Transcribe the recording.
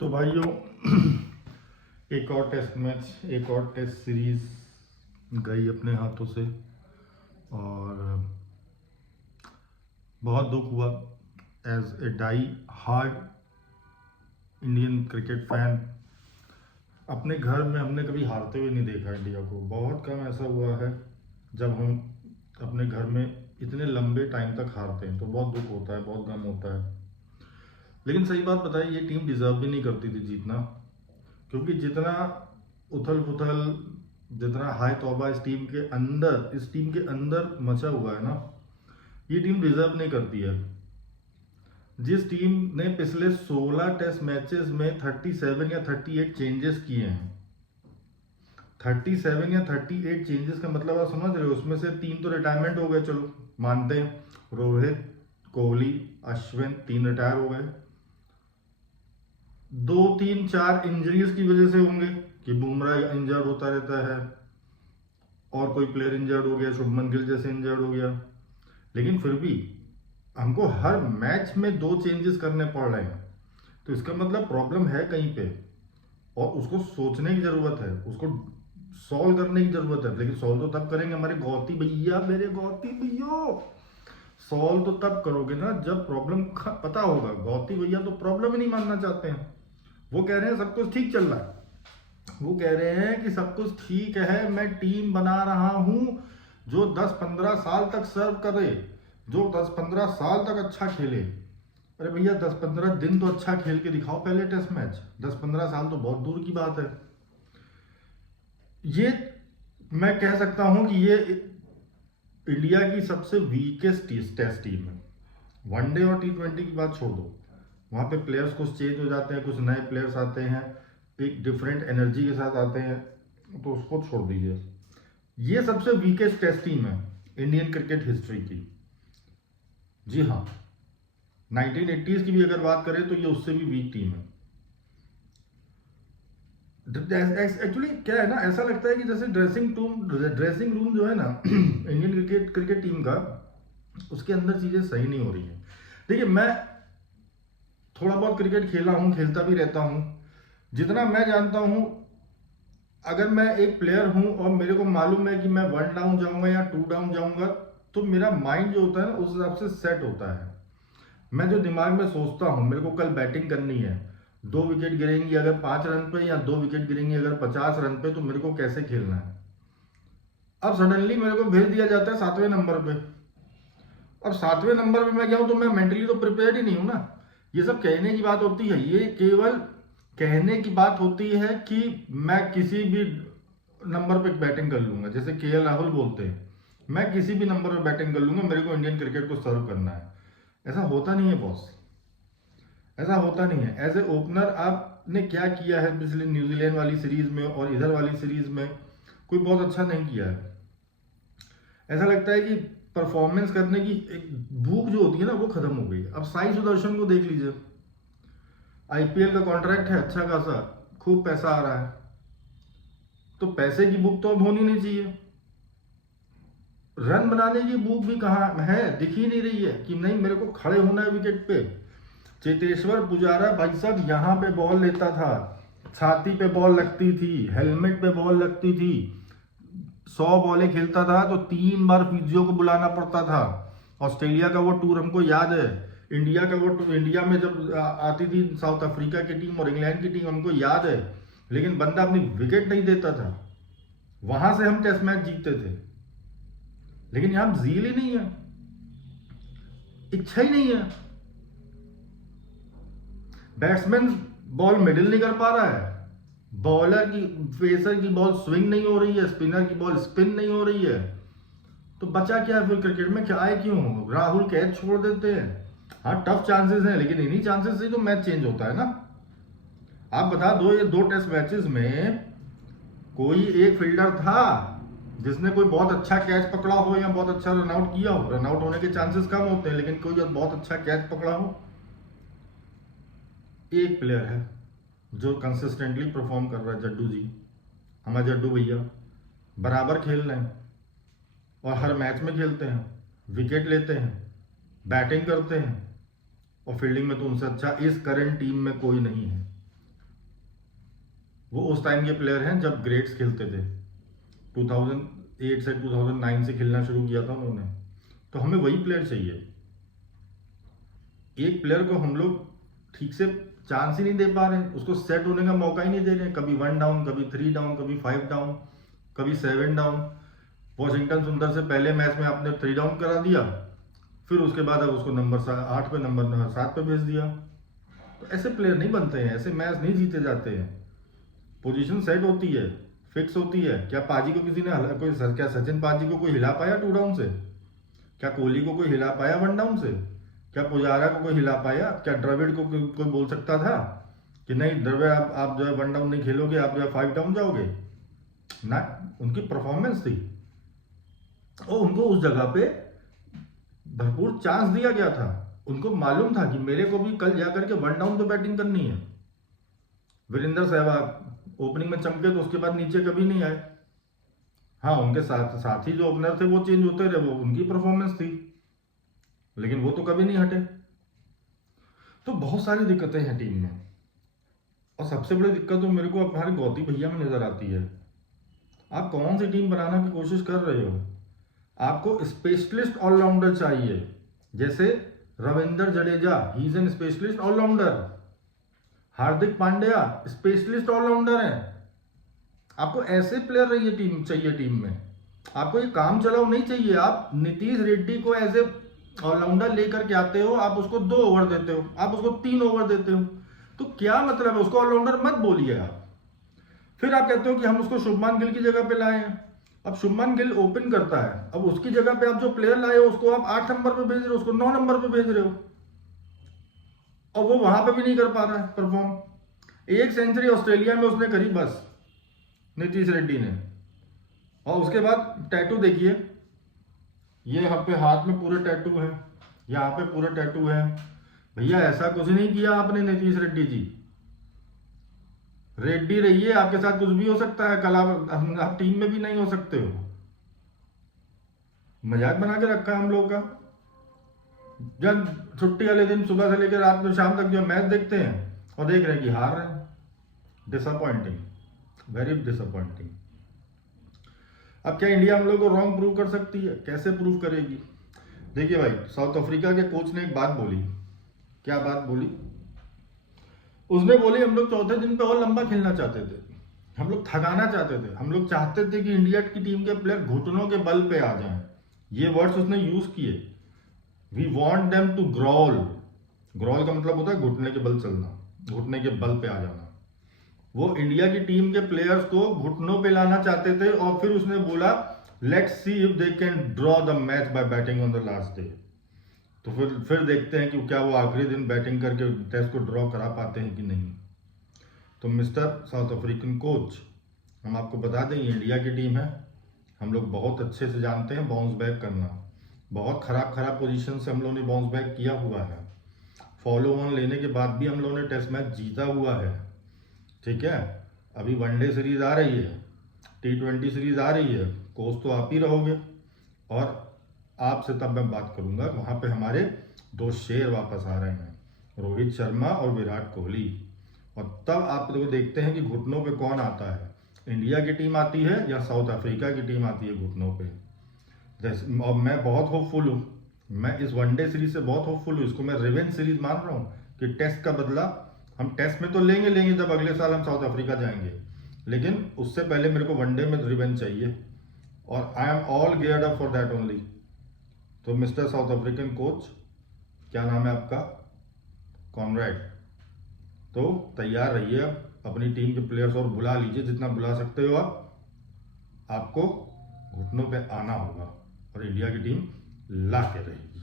तो भाइयों एक और टेस्ट मैच, एक और टेस्ट सीरीज गई अपने हाथों से और बहुत दुख हुआ। As a die hard Indian cricket fan, अपने घर में हमने कभी हारते हुए नहीं देखा इंडिया को। बहुत कम ऐसा हुआ है जब हम अपने घर में इतने लंबे टाइम तक हारते हैं, तो बहुत दुख होता है, बहुत गम होता है। लेकिन सही बात बताइए, ये टीम डिजर्व भी नहीं करती थी जीतना, क्योंकि जितना उथल पुथल, जितना हाय तौबा इस टीम के अंदर मचा हुआ है ना, ये टीम डिजर्व नहीं करती है। जिस टीम ने पिछले 16 टेस्ट मैचेस में 37 या 38 चेंजेस किए हैं, 37 या 38 चेंजेस का मतलब आप समझ रहे हो, उसमें से 3 तो रिटायरमेंट हो गए, चलो मानते हैं। रोहित, कोहली, अश्विन 3 रिटायर हो गए। 2 3 4 इंजरीज की वजह से होंगे कि बुमराह इंजर्ड होता रहता है और कोई प्लेयर इंजर्ड हो गया, शुभमन गिल जैसे इंजर्ड हो गया। लेकिन फिर भी हमको हर मैच में 2 चेंजेस करने पड़ रहे हैं, तो इसका मतलब प्रॉब्लम है कहीं पे और उसको सोचने की जरूरत है, उसको सॉल्व करने की जरूरत है। लेकिन सॉल्व तो तब करेंगे हमारे गौती भैया, मेरे गौती भैया। सॉल्व तो तब करोगे ना जब प्रॉब्लम पता होगा। गौती भैया तो प्रॉब्लम ही नहीं मानना चाहते हैं। वो कह रहे हैं सब कुछ ठीक चल रहा है, वो कह रहे हैं कि सब कुछ ठीक है, मैं टीम बना रहा हूं जो 10-15 साल तक सर्व करे, जो 10-15 साल तक अच्छा खेले। अरे भैया 10-15 दिन तो अच्छा खेल के दिखाओ पहले टेस्ट मैच। 10-15 साल तो बहुत दूर की बात है। ये मैं कह सकता हूं कि ये इंडिया की सबसे वीकेस्ट टेस्ट टीम है। वनडे और T20 की बात छोड़ दो, वहां पे प्लेयर्स कुछ चेंज हो जाते हैं, कुछ नए प्लेयर्स आते हैं, एक डिफरेंट एनर्जी के साथ आते हैं, तो उसको छोड़ दीजिए। ये सबसे वीकेस्ट टेस्ट टीम है इंडियन क्रिकेट हिस्ट्री की। जी हाँ, 1980s की भी अगर बात करें तो ये उससे भी वीक टीम है। एक्चुअली क्या है ना, ऐसा लगता है कि जैसे ड्रेसिंग रूम जो है ना इंडियन क्रिकेट टीम का, उसके अंदर चीजें सही नहीं हो रही है। देखिए, मैं थोड़ा बहुत क्रिकेट खेला हूं, खेलता भी रहता हूं। जितना मैं जानता हूं, अगर मैं एक प्लेयर हूं और मेरे को मालूम है कि मैं 1 डाउन जाऊंगा या 2 डाउन जाऊंगा, तो मेरा माइंड जो होता है ना उस हिसाब से सेट होता है। मैं जो दिमाग में सोचता हूं, मेरे को कल बैटिंग करनी है, 2 विकेट गिरेंगी अगर 5 रन पे, या 2 विकेट गिरेंगी अगर 50 रन पे, तो मेरे को कैसे खेलना है। अब सडनली मेरे को भेज दिया जाता है 7वें नंबर पे। अब 7वें नंबर पे मैं गया हूं तो मैं मेंटली तो प्रिपेयर्ड ही नहीं हूं ना। ये सब कहने की बात होती है, ये केवल कहने की बात होती है कि मैं किसी भी नंबर पे बैटिंग कर लूंगा। जैसे KL राहुल बोलते हैं, मैं किसी भी नंबर पे बैटिंग कर लूंगा, मेरे को इंडियन क्रिकेट को सर्व करना है। ऐसा होता नहीं है बॉस, ऐसा होता नहीं है। एज ए ओपनर आपने क्या किया है पिछले न्यूजीलैंड वाली सीरीज में और इधर वाली सीरीज में, कोई बहुत अच्छा नहीं किया है। ऐसा लगता है कि परफॉर्मेंस करने की एक भूख जो होती है ना, वो खत्म हो गई है। अब साई सुदर्शन को देख लीजिए, IPL का कॉन्ट्रैक्ट है अच्छा खासा, खूब पैसा आ रहा है, तो पैसे की भूख तो अब होनी नहीं चाहिए। रन बनाने की भूख भी कहाँ है, दिख ही नहीं रही है कि नहीं मेरे को खड़े होना है विकेट पे। चेतेश्वर पुजारा भाई साहब यहाँ पे बॉल लेता था, छाती पे बॉल लगती थी, हेलमेट पे बॉल लगती थी, 100 बॉलें खेलता था तो 3 बार फिजियो को बुलाना पड़ता था। ऑस्ट्रेलिया का वो टूर हमको याद है, इंडिया का वो टूर, इंडिया में जब आती थी साउथ अफ्रीका की टीम और इंग्लैंड की टीम, हमको याद है। लेकिन बंदा अपनी विकेट नहीं देता था, वहां से हम टेस्ट मैच जीतते थे। लेकिन यहां जील ही नहीं है, इच्छा ही नहीं है। बैट्समैन बॉल मिडिल नहीं कर पा रहा है, बॉलर की फेसर की बॉल स्विंग नहीं हो रही है, स्पिनर की बॉल स्पिन नहीं हो रही है, तो बचा क्या है फिर क्रिकेट में? क्या है, क्यों राहुल कैच छोड़ देते हैं? हाँ टफ चांसेस हैं, लेकिन इन्हीं चांसेस से तो मैच चेंज होता है ना। आप बता दो, ये 2 टेस्ट मैचेस में कोई एक फील्डर था जिसने कोई बहुत अच्छा कैच पकड़ा हो या बहुत अच्छा रन आउट किया हो? रन आउट होने के चांसेस कम होते हैं, लेकिन कोई बहुत अच्छा कैच पकड़ा हो? एक प्लेयर है जो कंसिस्टेंटली परफॉर्म कर रहा है, जड्डू जी, हमारे जड्डू भैया। बराबर खेल रहे हैं और हर मैच में खेलते हैं, विकेट लेते हैं, बैटिंग करते हैं, और फील्डिंग में तो उनसे अच्छा इस करंट टीम में कोई नहीं है। वो उस टाइम के प्लेयर हैं जब ग्रेट्स खेलते थे, 2008 से 2009 से खेलना शुरू किया था उन्होंने। तो हमें वही प्लेयर चाहिए। एक प्लेयर को हम लोग ठीक से चांस ही नहीं दे पा रहे हैं, उसको सेट होने का मौका ही नहीं दे रहे हैं। कभी 1 डाउन, कभी 3 डाउन, कभी 5 डाउन, कभी 7 डाउन। वॉशिंगटन सुंदर से पहले मैच में आपने 3 डाउन करा दिया, फिर उसके बाद अब उसको नंबर 8 पे, नंबर 7 पे भेज दिया। तो ऐसे प्लेयर नहीं बनते हैं, ऐसे मैच नहीं जीते जाते हैं। पोजीशन सेट होती है, फिक्स होती है। क्या पाजी को किसी ने क्या सचिन पाजी को कोई हिला पाया 2 डाउन से? क्या कोहली को कोई हिला पाया 1 डाउन से? क्या पुजारा को कोई हिला पाया? क्या द्रविड़ को कोई बोल सकता था कि नहीं द्रविड़ आप जो है 1 डाउन नहीं खेलोगे, आप जो है 5 डाउन जाओगे? ना, उनकी परफॉर्मेंस थी और उनको उस जगह पे भरपूर चांस दिया गया था। उनको मालूम था कि मेरे को भी कल जाकर के 1 डाउन पे बैटिंग करनी है। वीरेंद्र सहवाग ओपनिंग में चमके तो उसके बाद नीचे कभी नहीं आए। हाँ, उनके साथी जो ओपनर थे वो चेंज होते रहे, वो उनकी परफॉर्मेंस थी, लेकिन वो तो कभी नहीं हटे। तो बहुत सारी दिक्कतें हैं टीम में, और सबसे बड़ी दिक्कत तो मेरे को हमारे गौती भैया में नजर आती है। आप कौन सी टीम बनाने की कोशिश कर रहे हो? आपको स्पेशलिस्ट ऑलराउंडर चाहिए, जैसे Ravindra Jadeja, he is an specialist allrounder. Hardik Pandya specialist allrounder हैं। आपको ऐसे प्लेयर चाहिए टीम में। आपको ये काम चलाओ नहीं चाहिए। आप नीतीश रेड्डी को ऐसे ऑलराउंडर लेकर के आते हो, आप उसको 2 ओवर देते हो, आप उसको 3 ओवर देते हो, तो क्या मतलब है? उसको ऑलराउंडर मत बोलिए आप। फिर आप कहते हो कि हम उसको शुभमान गिल की जगह पे लाए हैं। अब शुभमान गिल ओपन करता है, अब उसकी जगह पे आप जो प्लेयर लाए हो उसको आप 8 नंबर पे भेज रहे हो, उसको 9 नंबर पे भेज रहे हो, और वो वहां पे भी नहीं कर पा रहा है परफॉर्म। 1 सेंचुरी ऑस्ट्रेलिया में उसने करी बस, नीतीश रेड्डी ने। और उसके बाद टैटू देखिए, ये यहाँ पे हाथ में पूरे टैटू है, यहाँ पे पूरे टैटू है। भैया ऐसा कुछ नहीं किया आपने नीतीश रेड्डी जी। रेड्डी रहिए, आपके साथ कुछ भी हो सकता है, कल आप टीम में भी नहीं हो सकते हो। मजाक बना के रखा है हम लोग का। जब छुट्टी वाले दिन सुबह से लेकर रात में शाम तक जो मैच देखते हैं और देख रहे हैं कि हार रहे हैं। Disappointing, very disappointing. अब क्या इंडिया हम लोग को रॉन्ग प्रूव कर सकती है? कैसे प्रूव करेगी? देखिए भाई, साउथ अफ्रीका के कोच ने एक बात बोली। क्या बात बोली? उसने बोली हम लोग चौथे दिन पे और लंबा खेलना चाहते थे, हम लोग थकाना चाहते थे, हम लोग चाहते थे कि इंडिया की टीम के प्लेयर घुटनों के बल पे आ जाएं। ये वर्ड्स उसने यूज किए। We want them to growl. Growl का मतलब होता है घुटने के बल चलना, घुटने के बल पे आ जाना। वो इंडिया की टीम के प्लेयर्स को घुटनों पे लाना चाहते थे, और फिर उसने बोला let's see if they can draw the match by batting on the last day. तो फिर देखते हैं कि क्या वो आखिरी दिन बैटिंग करके टेस्ट को ड्रॉ करा पाते हैं कि नहीं। तो मिस्टर साउथ अफ्रीकन कोच, हम आपको बता दें ये इंडिया की टीम है, हम लोग बहुत अच्छे से जानते हैं बाउंस बैक करना। बहुत खराब पोजीशन से हम लोगों ने बाउंस बैक किया हुआ है। फॉलो ऑन लेने के बाद भी हम लोगों ने टेस्ट मैच जीता हुआ है। ठीक है, अभी वनडे सीरीज आ रही है, T20 सीरीज आ रही है, कोच तो आप ही रहोगे, और आपसे तब मैं बात करूंगा। वहां पे हमारे 2 शेर वापस आ रहे हैं, रोहित शर्मा और विराट कोहली। और तब आप लोग देखते हैं कि घुटनों पे कौन आता है, इंडिया की टीम आती है या साउथ अफ्रीका की टीम आती है घुटनों पे। जैसे, और मैं बहुत होपफुल हूँ, मैं इस वनडे सीरीज से बहुत होपफुल हूँ। इसको मैं रिवेंज सीरीज मान रहा हूँ कि टेस्ट का बदला हम टेस्ट में तो लेंगे जब अगले साल हम साउथ अफ्रीका जाएंगे, लेकिन उससे पहले मेरे को वनडे में रिवेंज चाहिए, और I am all geared up for that only. तो मिस्टर साउथ अफ्रीकन कोच, क्या नाम है आपका? कॉनरेड। तो तैयार रहिए, अपनी टीम के प्लेयर्स और बुला लीजिए जितना बुला सकते हो आप। आपको घुटनों पे आना होगा और इंडिया की टीम ला के रहेगी।